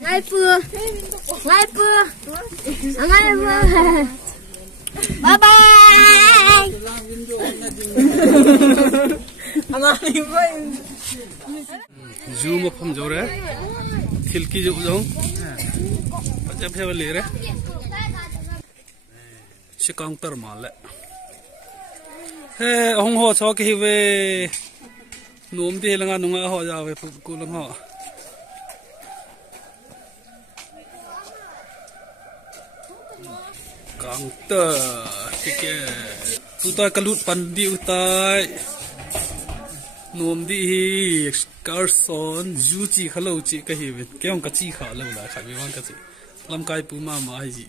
Ngay pưa. Ngay pưa. Ngay pưa. Bye bye. Zoom up हम जोर है खिलकी जो जाऊं जब से ले रहे शिकांतर माल है हम हो सो कि वे नोम दी लंगा नुंगा हो जावे कुलंग हो कांतर ठीक है तू तो कलूट पंदी उताय नोम दी कारसन जूची खलो ची कही वे क्यों कच्ची खा लो ला खा विवान कच्ची लमकाई पुमा माही जी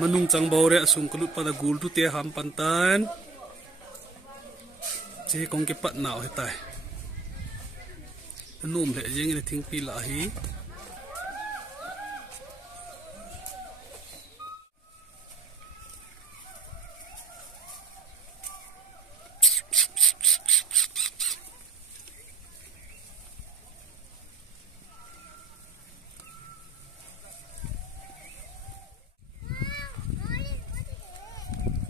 मनुंग चंग बावरे सुंग कलुट pada gul tu te ham pantan je kong ke pat naw he tai num le jeng ni thing pi la hi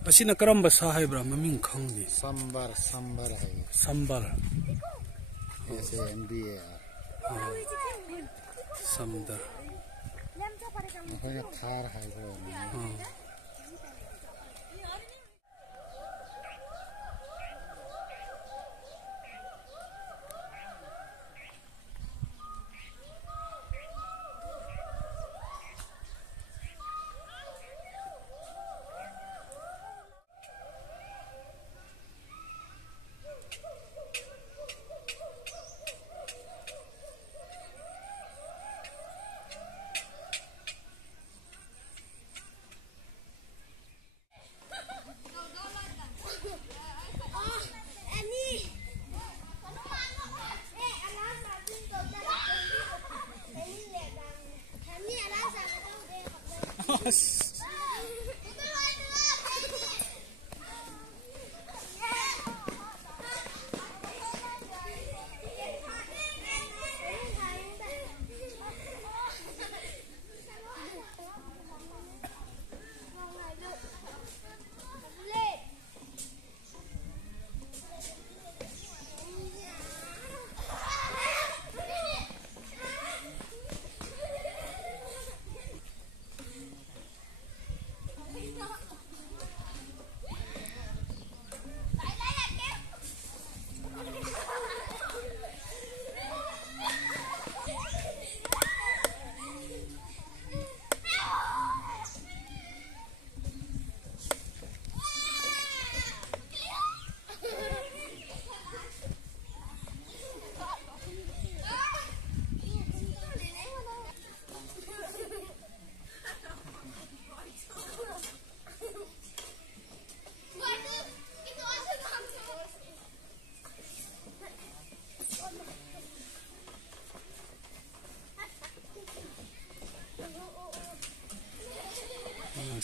Asina karam basa hai bra maming khang ni sambar hai sambar SAMBAR sambar makanya thar hai bro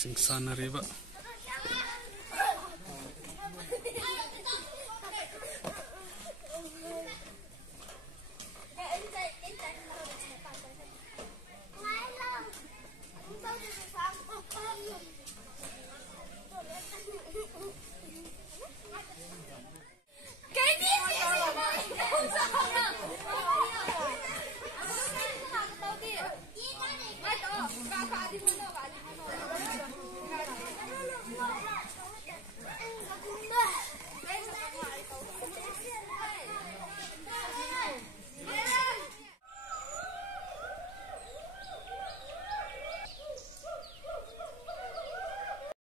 sing sana riba